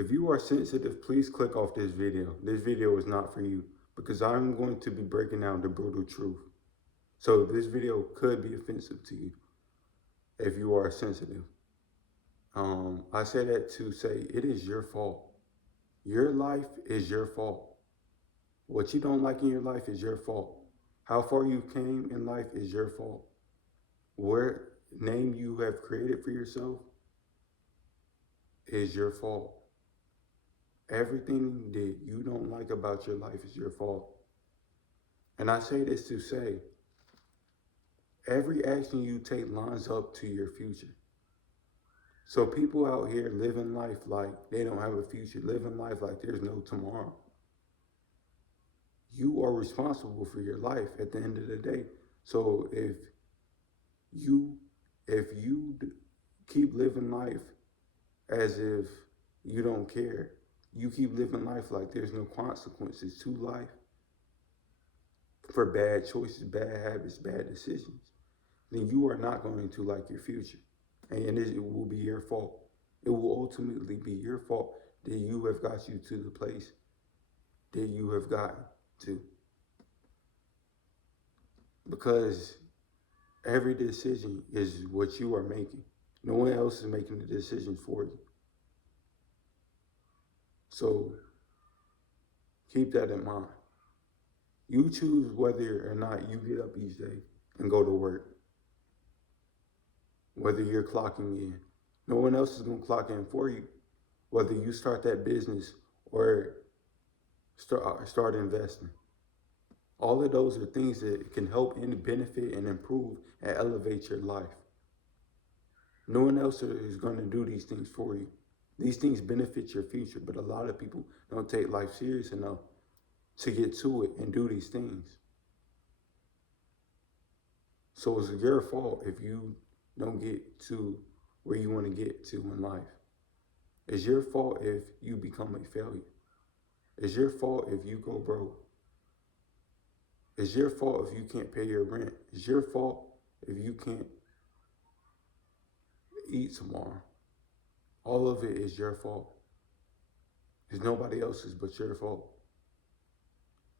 If you are sensitive, please click off this video. This video is not for you because I'm going to be breaking down the brutal truth. So this video could be offensive to you if you are sensitive. I say that to say it is your fault. Your life is your fault. What you don't like in your life is your fault. How far you came in life is your fault. What name you have created for yourself is your fault. Everything that you don't like about your life is your fault. And I say this to say, every action you take lines up to your future. So people out here living life like they don't have a future, living life like there's no tomorrow. You are responsible for your life at the end of the day. So you if you keep living life as if you don't care, you keep living life like there's no consequences to life for bad choices, bad habits, bad decisions, then you are not going to like your future. And it will be your fault. It will ultimately be your fault that you have got you to the place that you have gotten to. Because every decision is what you are making. No one else is making the decision for you. So keep that in mind. You choose whether or not you get up each day and go to work. Whether you're clocking in. No one else is going to clock in for you. Whether you start that business or start investing. All of those are things that can help and benefit and improve and elevate your life. No one else is going to do these things for you. These things benefit your future, but a lot of people don't take life serious enough to get to it and do these things. So it's your fault if you don't get to where you want to get to in life. It's your fault if you become a failure. It's your fault if you go broke. It's your fault if you can't pay your rent. It's your fault if you can't eat tomorrow. All of it is your fault. It's nobody else's but your fault.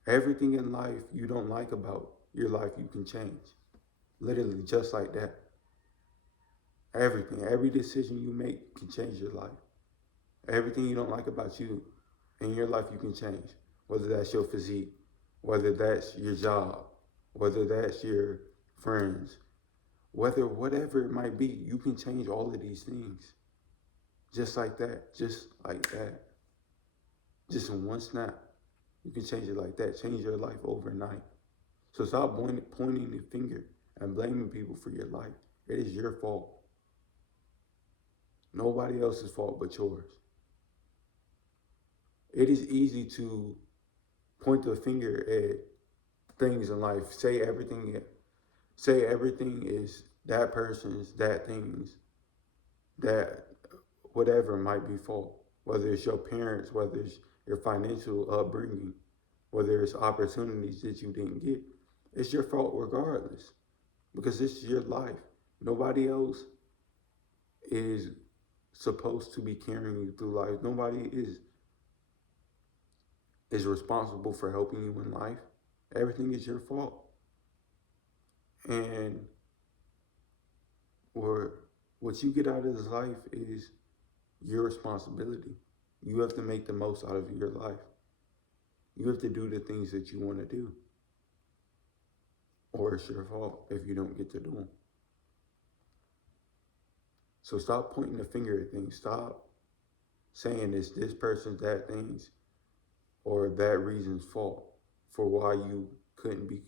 Everything in life you don't like about your life, you can change. Literally, just like that. Everything, every decision you make can change your life. Everything you don't like about you in your life, you can change. Whether that's your physique, whether that's your job, whether that's your friends, whatever it might be, you can change all of these things. Just like that, just like that. Just in one snap, you can change it like that. Change your life overnight. So stop pointing the finger and blaming people for your life. It is your fault. Nobody else's fault but yours. It is easy to point the finger at things in life. Say everything is that person's, that thing's, that whatever might be fault. Whether it's your parents, whether it's your financial upbringing, whether it's opportunities that you didn't get, it's your fault regardless. Because this is your life. Nobody else is supposed to be carrying you through life. Nobody is responsible for helping you in life. Everything is your fault. And what you get out of this life is your responsibility. You have to make the most out of your life. You have to do the things that you want to do. Or it's your fault if you don't get to do them. So stop pointing the finger at things. Stop saying it's this person's, that thing's, or that reason's fault for why you couldn't be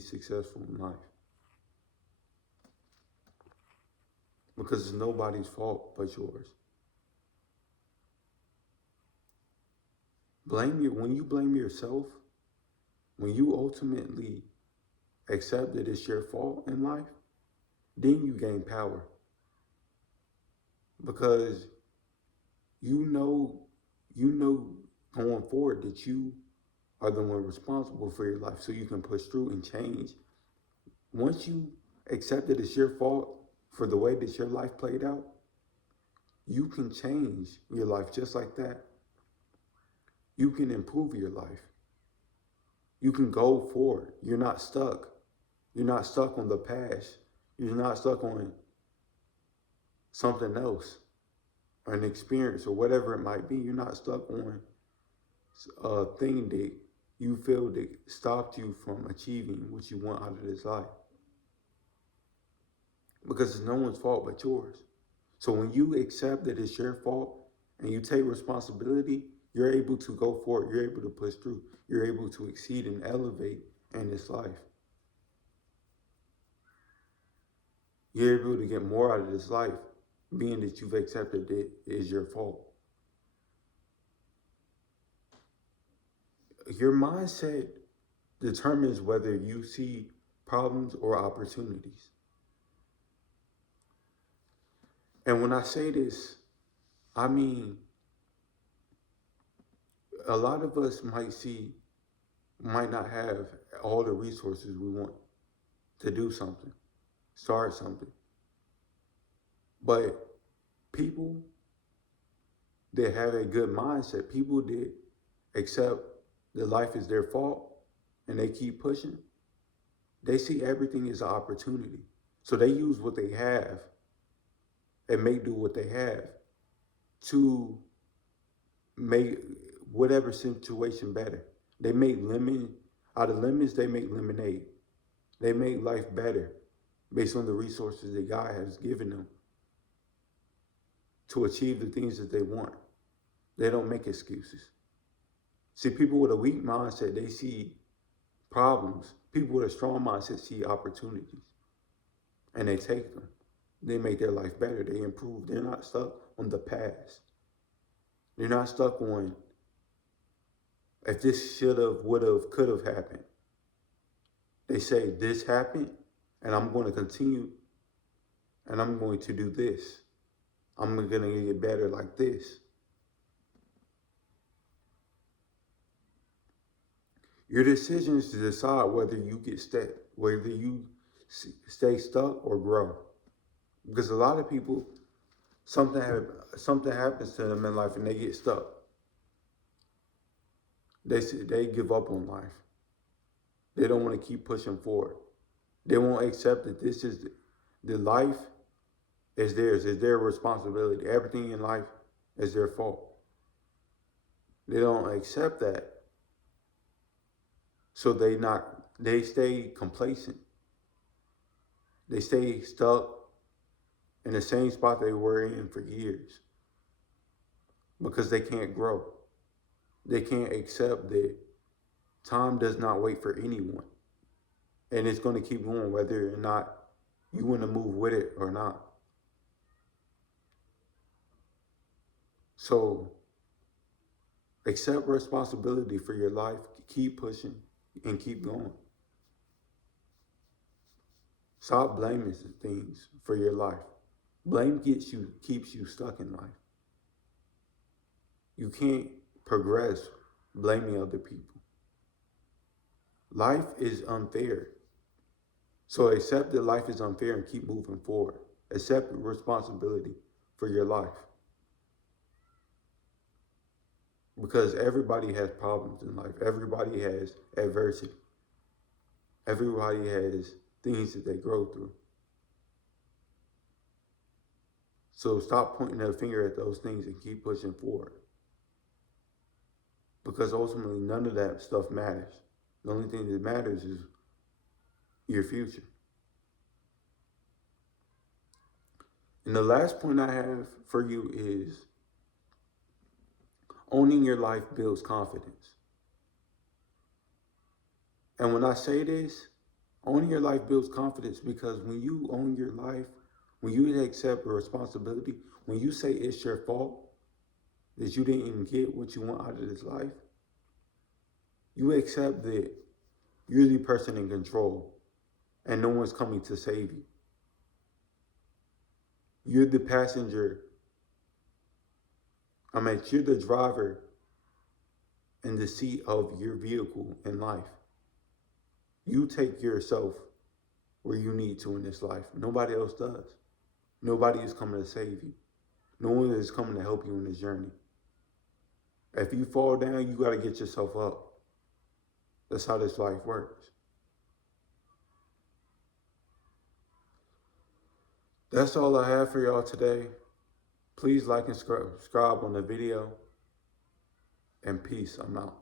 successful in life. Because it's nobody's fault but yours. When you blame yourself, when you ultimately accept that it's your fault in life, then you gain power. Because you know going forward that you are the one responsible for your life, so you can push through and change. Once you accept that it's your fault for the way that your life played out, you can change your life just like that. You can improve your life. You can go forward. You're not stuck. You're not stuck on the past. You're not stuck on something else or an experience or whatever it might be. You're not stuck on a thing that you feel that stopped you from achieving what you want out of this life. Because it's no one's fault but yours. So when you accept that it's your fault and you take responsibility, you're able to go forward. You're able to push through. You're able to exceed and elevate in this life. You're able to get more out of this life, being that you've accepted that it is your fault. Your mindset determines whether you see problems or opportunities. And when I say this, I mean, a lot of us might not have all the resources we want to do something, start something. But people that have a good mindset, people that accept that life is their fault and they keep pushing, they see everything as an opportunity. So they use what they have and make do what they have to make whatever situation better. They make out of lemons, they make lemonade. They make life better based on the resources that God has given them to achieve the things that they want. They don't make excuses. See, people with a weak mindset, they see problems. People with a strong mindset see opportunities and they take them. They make their life better. They improve. They're not stuck on the past. They're not stuck on if this should have, would have, could have happened. They say this happened and I'm going to continue and I'm going to do this. I'm going to get better like this. Your decision is to decide whether you stay stuck or grow. Because a lot of people, something happens to them in life and they get stuck. They give up on life. They don't want to keep pushing forward. They won't accept that this is the life is theirs. It's their responsibility. Everything in life is their fault. They don't accept that. So they stay complacent. They stay stuck in the same spot they were in for years because they can't grow. They can't accept that time does not wait for anyone. And it's going to keep going whether or not you want to move with it or not. So accept responsibility for your life, keep pushing, and keep going. Stop blaming things for your life. Blame keeps you stuck in life. You can't progress blaming other people. Life is unfair. So accept that life is unfair and keep moving forward. Accept responsibility for your life. Because everybody has problems in life. Everybody has adversity. Everybody has things that they grow through. So stop pointing a finger at those things and keep pushing forward. Because ultimately, none of that stuff matters. The only thing that matters is your future. And the last point I have for you is owning your life builds confidence. And when I say this, owning your life builds confidence because when you own your life, when you accept responsibility, when you say it's your fault that you didn't even get what you want out of this life, you accept that you're the person in control and no one's coming to save you. You're the passenger. You're the driver in the seat of your vehicle in life. You take yourself where you need to in this life. Nobody else does. Nobody is coming to save you. No one is coming to help you in this journey. If you fall down, you got to get yourself up. That's how this life works. That's all I have for y'all today. Please like and subscribe on the video. And peace. I'm out.